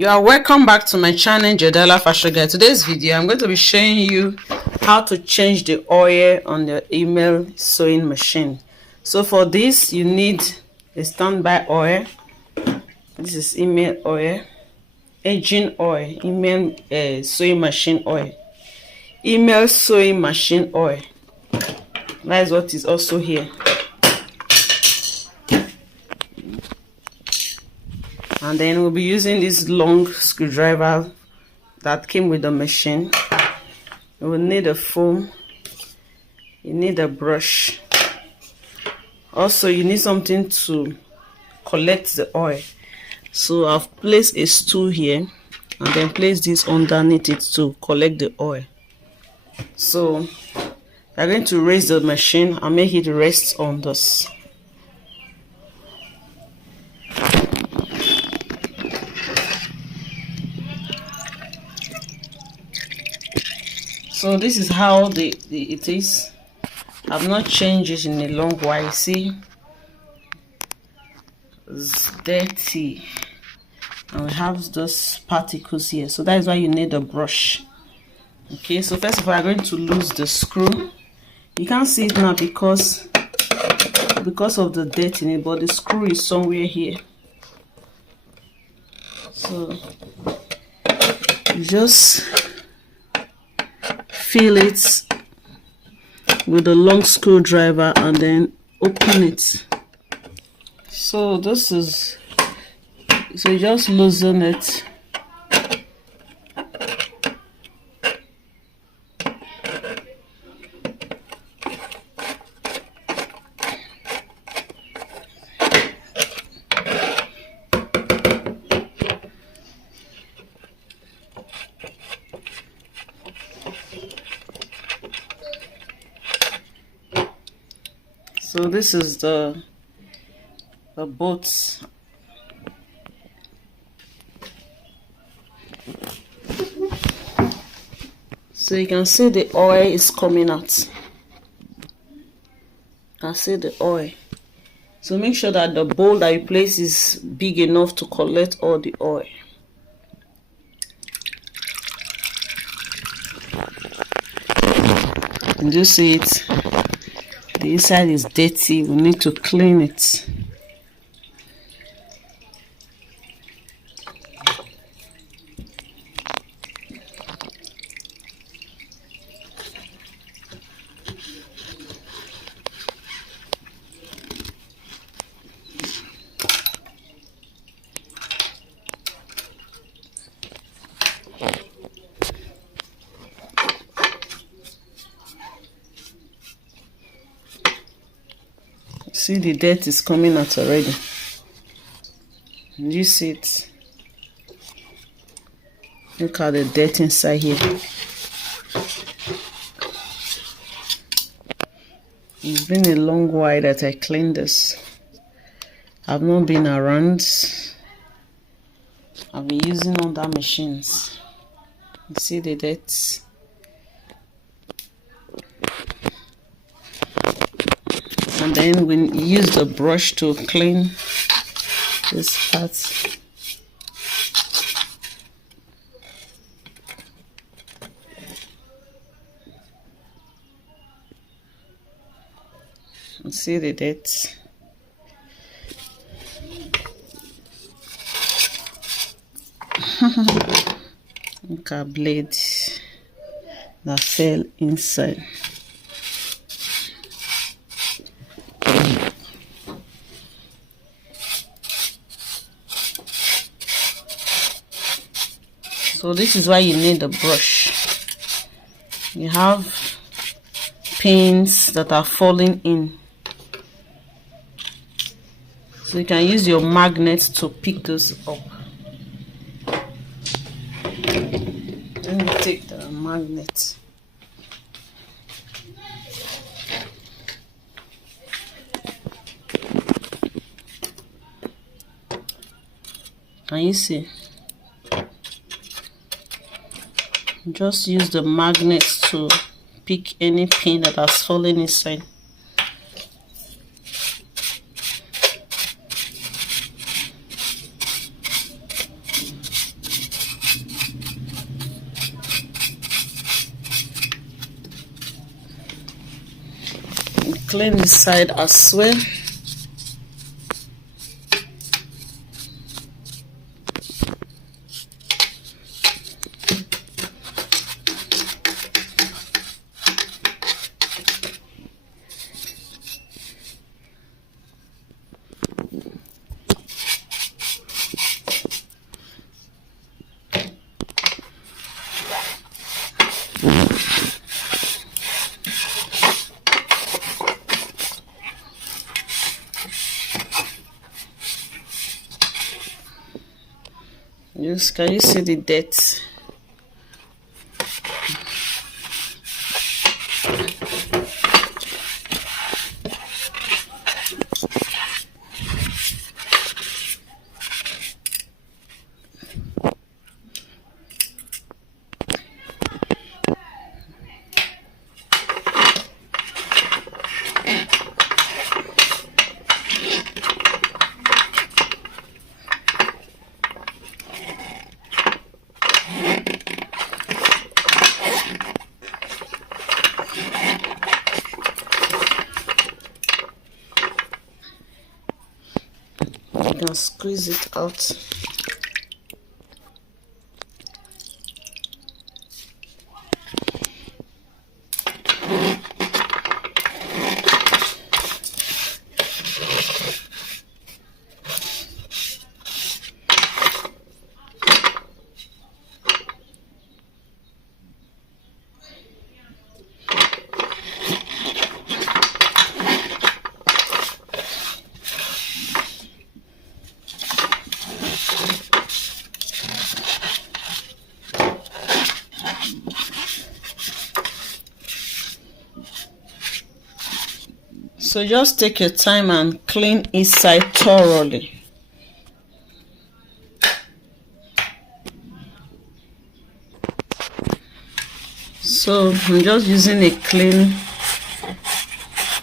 You are welcome back to my channel, Jodala Fashion Guide. Today's video I'm going to be showing you how to change the oil on your Emel sewing machine. So for this you need a standby oil. This is Emel oil, aging oil, Emel sewing machine oil, Emel sewing machine oil. That is what is also here. And then we'll be using this long screwdriver that came with the machine. You will need a foam, you need a brush, also you need something to collect the oil. So I've placed a stool here and then place this underneath it to collect the oil. So I'm going to raise the machine and make it rest on this. So this is how it is. I've not changed it in a long while. See, it's dirty and we have those particles here, so that is why you need a brush. Okay, so first of all I'm going to lose the screw. You can't see it now because of the dirt in it, but the screw is somewhere here. So you just fill it with a long screwdriver and then open it. So this is, so you just loosen it. So this is the bolts. So you can see the oil is coming out. You can see the oil. So make sure that the bowl that you place is big enough to collect all the oil. And you see it. The inside is dirty, we need to clean it. See, the dirt is coming out already. You see it? Look at the dirt inside here. It's been a long while that I cleaned this. I've not been around. I've been using other machines. You see the dirt? And then we use the brush to clean this part. You see the dirt. Look at blade that fell inside. So this is why you need a brush. You have pins that are falling in. So you can use your magnet to pick those up. Let me take the magnet. Can you see? Just use the magnet to pick any pin that has fallen inside. clean this side as well. Just can you see the dirt? You can squeeze it out. So just take your time and clean inside thoroughly. So I'm just using a clean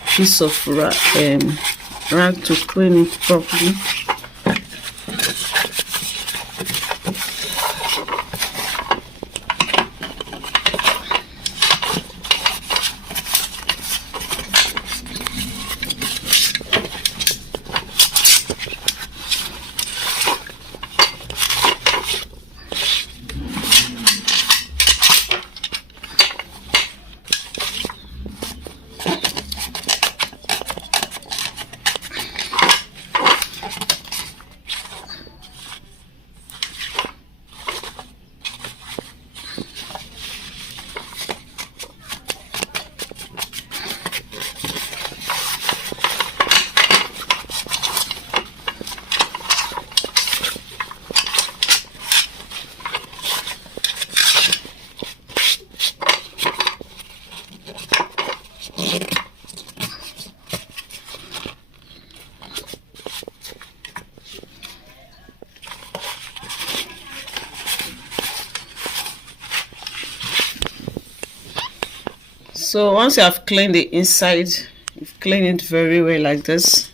piece of rag to clean it properly. So once you have cleaned the inside, you've cleaned it very well like this.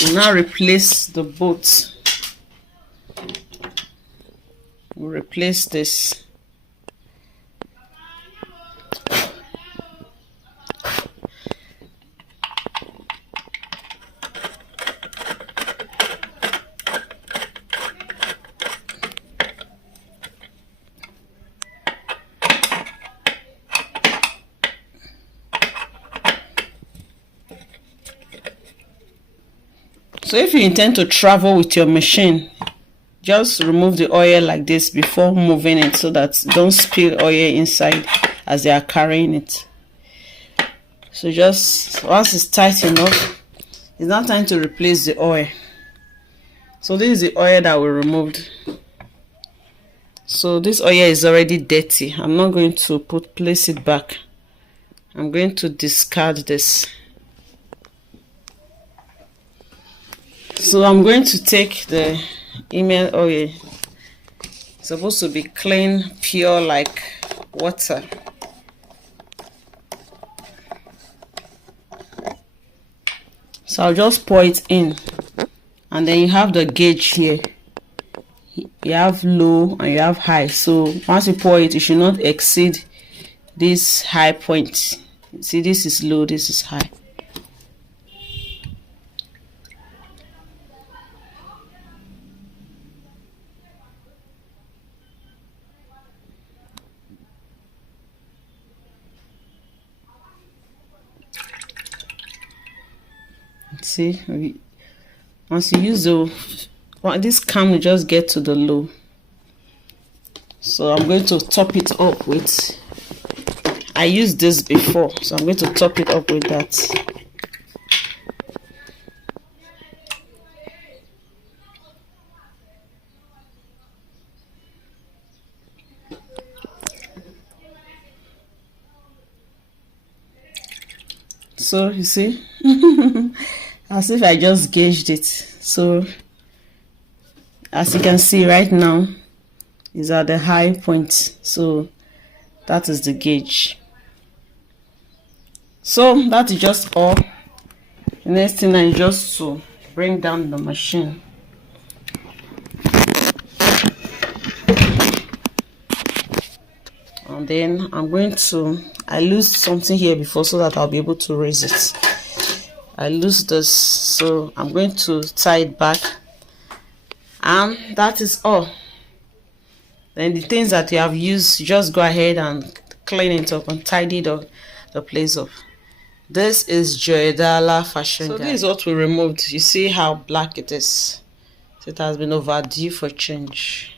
You now replace the bolt. We'll replace this. So if you intend to travel with your machine, just remove the oil like this before moving it so that don't spill oil inside as they are carrying it. So just once it's tight enough, it's now time to replace the oil. So this is the oil that we removed. So this oil is already dirty. I'm not going to place it back. I'm going to discard this. So I'm going to take the Emel oil. It's supposed to be clean, pure like water. So I'll just pour it in, and then you have the gauge here. You have low and you have high. So once you pour it, you should not exceed this high point. See, this is low, this is high. See, once you use this cam will just get to the low. So I'm going to top it up with, I used this before, so I'm going to top it up with that. So you see, as if I just gauged it. So as you can see right now, is at the high point, so that is the gauge. So that is just all. The next thing is just to bring down the machine. And then I'm going to, I loosed something here before so that I'll be able to raise it. I loosed this, so I'm going to tie it back, and that is all. Then the things that you have used, just go ahead and clean it up and tidy the place up. This is Joydala Fashion Guide. So this is what we removed. You see how black it is. So it has been overdue for change.